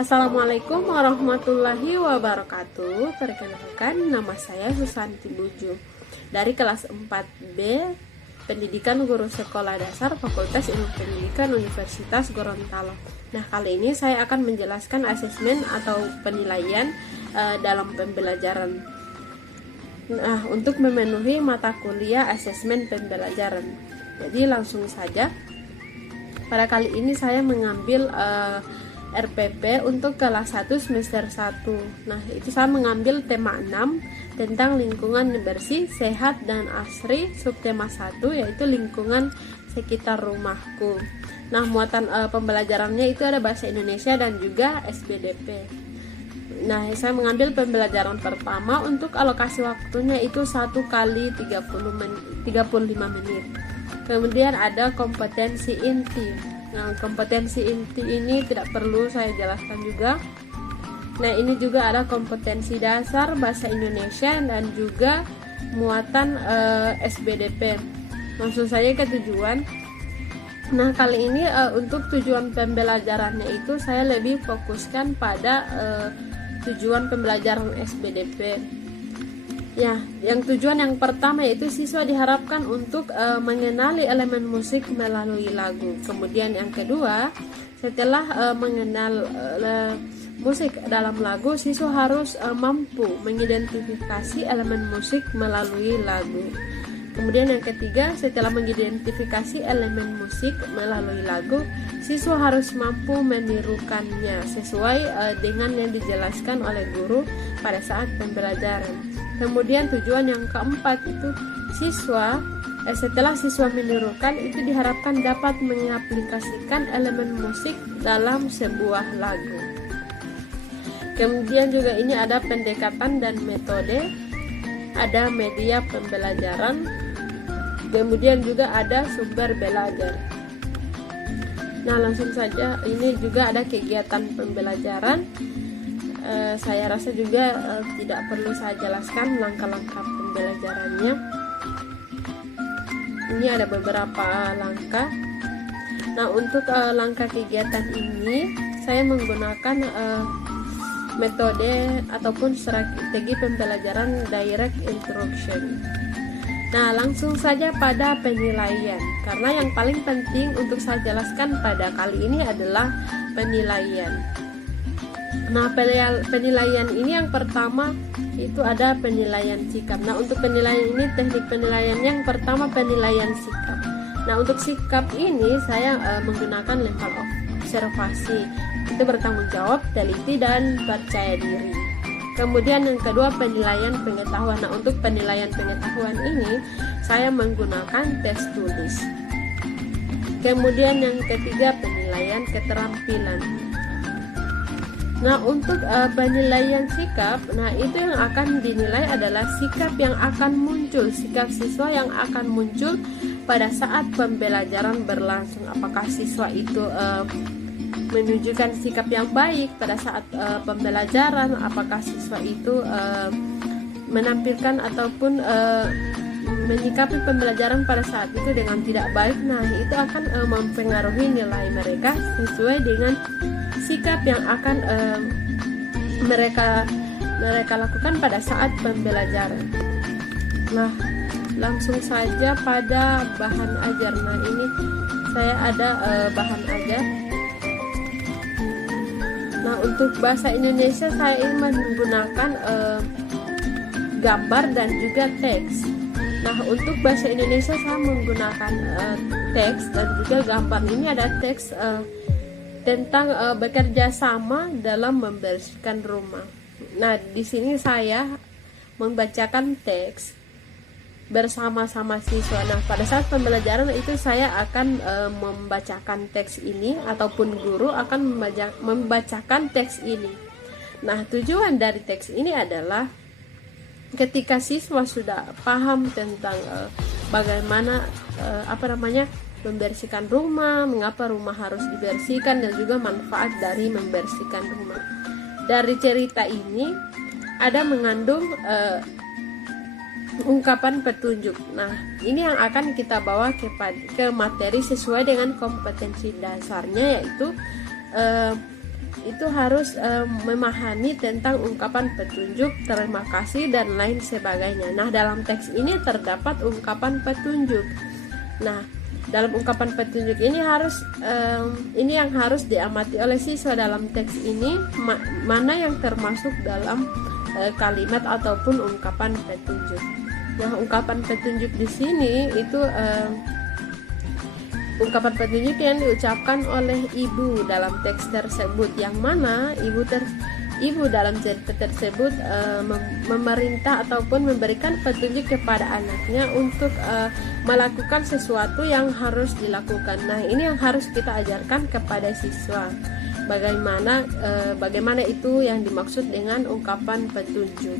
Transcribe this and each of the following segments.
Assalamualaikum warahmatullahi wabarakatuh. Perkenalkan, nama saya Susanti Buju dari kelas 4B Pendidikan Guru Sekolah Dasar Fakultas Ilmu Pendidikan Universitas Gorontalo. Nah, kali ini saya akan menjelaskan asesmen atau penilaian dalam pembelajaran. Nah, untuk memenuhi mata kuliah asesmen pembelajaran. Jadi langsung saja. Pada kali ini saya mengambil RPP untuk kelas 1 semester 1. Nah, itu saya mengambil tema 6 tentang lingkungan bersih, sehat, dan asri. Subtema 1 yaitu lingkungan sekitar rumahku. Nah, muatan pembelajarannya itu ada bahasa Indonesia dan juga SPDP. Nah, saya mengambil pembelajaran pertama untuk alokasi waktunya itu 1 kali 35 menit. Kemudian ada kompetensi inti. Nah, kompetensi inti ini tidak perlu saya jelaskan juga. Nah, ini juga ada kompetensi dasar bahasa Indonesia dan juga muatan SBDP. Langsung saja ke tujuan. Nah, kali ini untuk tujuan pembelajarannya itu saya lebih fokuskan pada tujuan pembelajaran SBDP. Ya, yang tujuan yang pertama yaitu siswa diharapkan untuk mengenali elemen musik melalui lagu. Kemudian yang kedua, setelah mengenal musik dalam lagu, siswa harus mampu mengidentifikasi elemen musik melalui lagu. Kemudian yang ketiga, setelah mengidentifikasi elemen musik melalui lagu, siswa harus mampu menirukannya sesuai dengan yang dijelaskan oleh guru pada saat pembelajaran. Kemudian tujuan yang keempat itu setelah siswa menirukan itu diharapkan dapat mengaplikasikan elemen musik dalam sebuah lagu. Kemudian juga ini ada pendekatan dan metode, ada media pembelajaran, kemudian juga ada sumber belajar. Nah, langsung saja, ini juga ada kegiatan pembelajaran. Saya rasa juga tidak perlu saya jelaskan langkah-langkah pembelajarannya. Ini ada beberapa langkah. Nah, untuk langkah kegiatan ini saya menggunakan metode ataupun strategi pembelajaran direct instruction. Nah, langsung saja pada penilaian, karena yang paling penting untuk saya jelaskan pada kali ini adalah penilaian. Nah, penilaian ini yang pertama itu ada penilaian sikap. Nah, untuk penilaian ini, teknik penilaian yang pertama penilaian sikap. Nah, untuk sikap ini saya menggunakan level of observasi. Itu bertanggung jawab, teliti, dan percaya diri. Kemudian yang kedua penilaian pengetahuan. Nah, untuk penilaian pengetahuan ini saya menggunakan tes tulis. Kemudian yang ketiga penilaian keterampilan. Nah, untuk penilaian sikap, nah itu yang akan dinilai adalah sikap yang akan muncul, sikap siswa yang akan muncul pada saat pembelajaran berlangsung. Apakah siswa itu menunjukkan sikap yang baik pada saat pembelajaran, apakah siswa itu menampilkan ataupun menyikapi pembelajaran pada saat itu dengan tidak baik. Nah, itu akan mempengaruhi nilai mereka sesuai dengan sikap yang akan mereka lakukan pada saat pembelajaran. Nah, langsung saja pada bahan ajar. Nah, ini saya ada bahan ajar. Nah, untuk bahasa Indonesia saya ingin menggunakan gambar dan juga teks. Nah, untuk bahasa Indonesia saya menggunakan teks dan juga gambar. Ini ada teks tentang bekerja sama dalam membersihkan rumah. Nah, di sini saya membacakan teks bersama-sama siswa. Nah, pada saat pembelajaran itu saya akan membacakan teks ini ataupun guru akan membacakan teks ini. Nah, tujuan dari teks ini adalah ketika siswa sudah paham tentang bagaimana membersihkan rumah, mengapa rumah harus dibersihkan, dan juga manfaat dari membersihkan rumah. Dari cerita ini ada mengandung ungkapan petunjuk. Nah, ini yang akan kita bawa ke materi sesuai dengan kompetensi dasarnya, yaitu itu harus memahami tentang ungkapan petunjuk, terima kasih, dan lain sebagainya. Nah, dalam teks ini terdapat ungkapan petunjuk. Nah, dalam ungkapan petunjuk ini ini yang harus diamati oleh siswa dalam teks ini, mana yang termasuk dalam kalimat ataupun ungkapan petunjuk. Nah, ungkapan petunjuk di sini itu ungkapan petunjuk yang diucapkan oleh ibu dalam teks tersebut, yang mana ibu dalam cerita tersebut memerintah ataupun memberikan petunjuk kepada anaknya untuk melakukan sesuatu yang harus dilakukan. Nah, ini yang harus kita ajarkan kepada siswa. Bagaimana itu yang dimaksud dengan ungkapan petunjuk.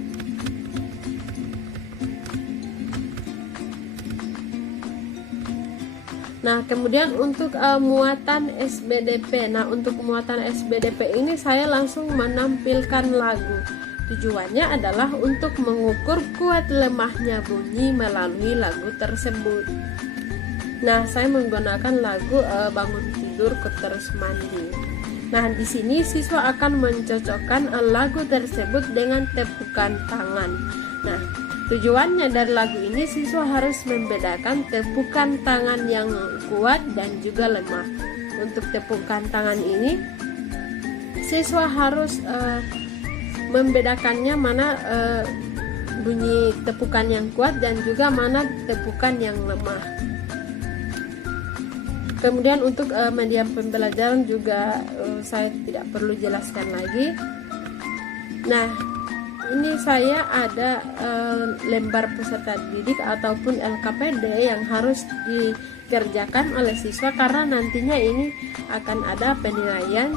Nah, kemudian untuk muatan SBDP. Nah, untuk muatan SBDP ini saya langsung menampilkan lagu. Tujuannya adalah untuk mengukur kuat lemahnya bunyi melalui lagu tersebut. Nah, saya menggunakan lagu Bangun Tidur Ku Terus Mandi. Nah, di sini siswa akan mencocokkan lagu tersebut dengan tepukan tangan. Nah, tujuannya dari lagu ini siswa harus membedakan tepukan tangan yang kuat dan juga lemah. Untuk tepukan tangan ini siswa harus membedakannya mana bunyi tepukan yang kuat dan juga mana tepukan yang lemah. Kemudian untuk media pembelajaran juga saya tidak perlu jelaskan lagi. Nah, ini saya ada lembar peserta didik ataupun LKPD yang harus dikerjakan oleh siswa, karena nantinya ini akan ada penilaian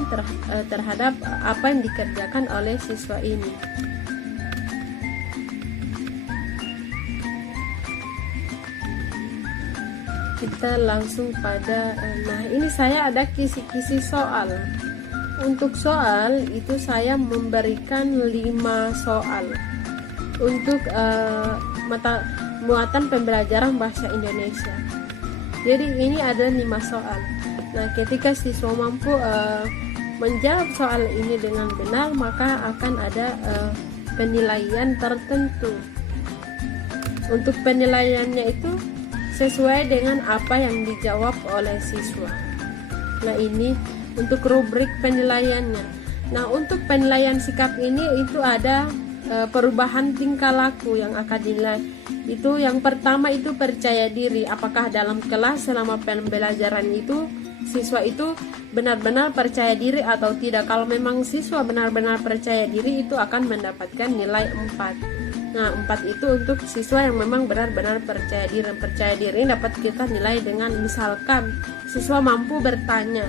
terhadap apa yang dikerjakan oleh siswa ini. Kita langsung pada nah, ini saya ada kisi-kisi soal. Untuk soal itu saya memberikan 5 soal untuk muatan pembelajaran bahasa Indonesia. Jadi ini ada 5 soal. Nah, ketika siswa mampu menjawab soal ini dengan benar, maka akan ada penilaian tertentu. Untuk penilaiannya itu sesuai dengan apa yang dijawab oleh siswa. Nah, ini untuk rubrik penilaiannya. Nah, untuk penilaian sikap ini itu ada perubahan tingkah laku yang akan dinilai. Itu yang pertama itu percaya diri. Apakah dalam kelas selama pembelajaran itu siswa itu benar-benar percaya diri atau tidak. Kalau memang siswa benar-benar percaya diri, itu akan mendapatkan nilai 4. Nah, 4 itu untuk siswa yang memang benar-benar percaya diri. Percaya diri dapat kita nilai dengan misalkan siswa mampu bertanya.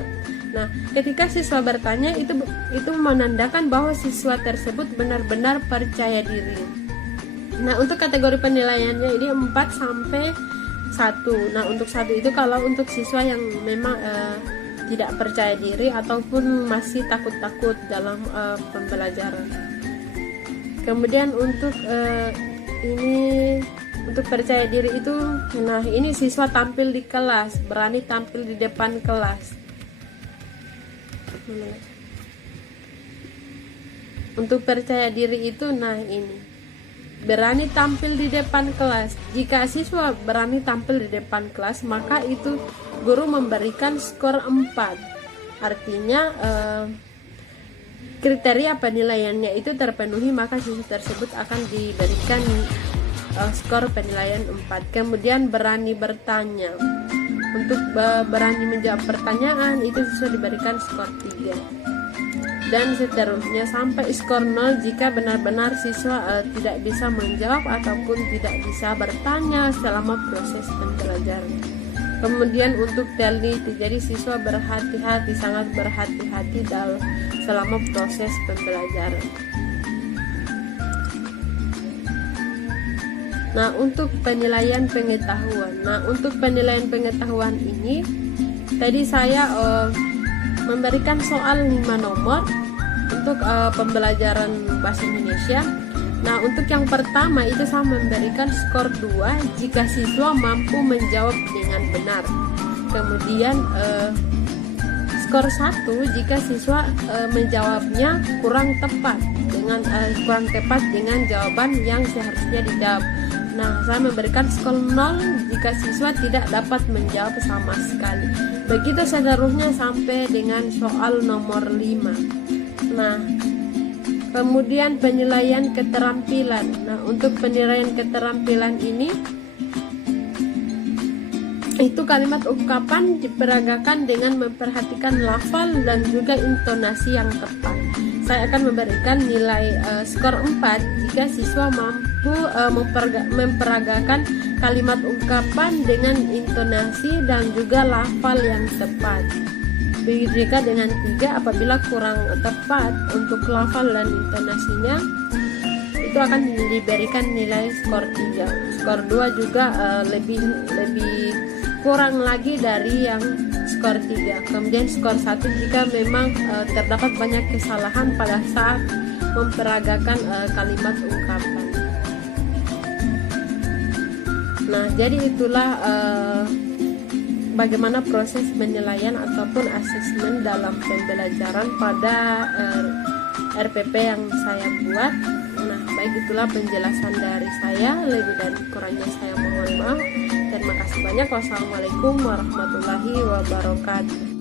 Nah, ketika siswa bertanya itu menandakan bahwa siswa tersebut benar-benar percaya diri. Nah, untuk kategori penilaiannya ini 4 sampai 1. Nah, untuk 1 itu kalau untuk siswa yang memang tidak percaya diri ataupun masih takut-takut dalam pembelajaran. Kemudian untuk untuk percaya diri itu, nah ini siswa tampil di kelas, berani tampil di depan kelas. Untuk percaya diri itu, nah ini berani tampil di depan kelas. Jika siswa berani tampil di depan kelas, maka itu guru memberikan skor 4. Artinya kriteria penilaiannya itu terpenuhi, maka siswa tersebut akan diberikan skor penilaian 4. Kemudian berani bertanya. Untuk berani menjawab pertanyaan itu siswa diberikan skor 3. Dan seterusnya sampai skor 0 jika benar-benar siswa tidak bisa menjawab ataupun tidak bisa bertanya selama proses pembelajaran. Kemudian untuk teliti, jadi siswa berhati-hati, sangat berhati-hati selama proses pembelajaran. Nah, untuk penilaian pengetahuan. Nah, untuk penilaian pengetahuan ini tadi saya memberikan soal 5 nomor untuk pembelajaran bahasa Indonesia. Nah, untuk yang pertama itu saya memberikan skor 2 jika siswa mampu menjawab dengan benar. Kemudian skor 1 jika siswa menjawabnya kurang tepat dengan jawaban yang seharusnya dijawab. Nah, saya memberikan skor 0 jika siswa tidak dapat menjawab sama sekali. Begitu seterusnya sampai dengan soal nomor 5. Nah, kemudian penilaian keterampilan. Nah, untuk penilaian keterampilan ini itu kalimat ungkapan diperagakan dengan memperhatikan lafal dan juga intonasi yang tepat. Saya akan memberikan nilai skor 4 jika siswa mampu memperagakan kalimat ungkapan dengan intonasi dan juga lafal yang tepat. Begitu juga dengan 3, apabila kurang tepat untuk lafal dan intonasinya, itu akan diberikan nilai skor 3. Skor 2 juga lebih kurang lagi dari yang skor 3. Kemudian skor 1 jika memang terdapat banyak kesalahan pada saat memperagakan kalimat ungkapan. Nah, jadi itulah bagaimana proses penilaian ataupun asesmen dalam pembelajaran pada RPP yang saya buat. Nah, baik, itulah penjelasan dari saya. Lebih dan kurangnya saya mohon maaf. Terima kasih banyak. Wassalamualaikum warahmatullahi wabarakatuh.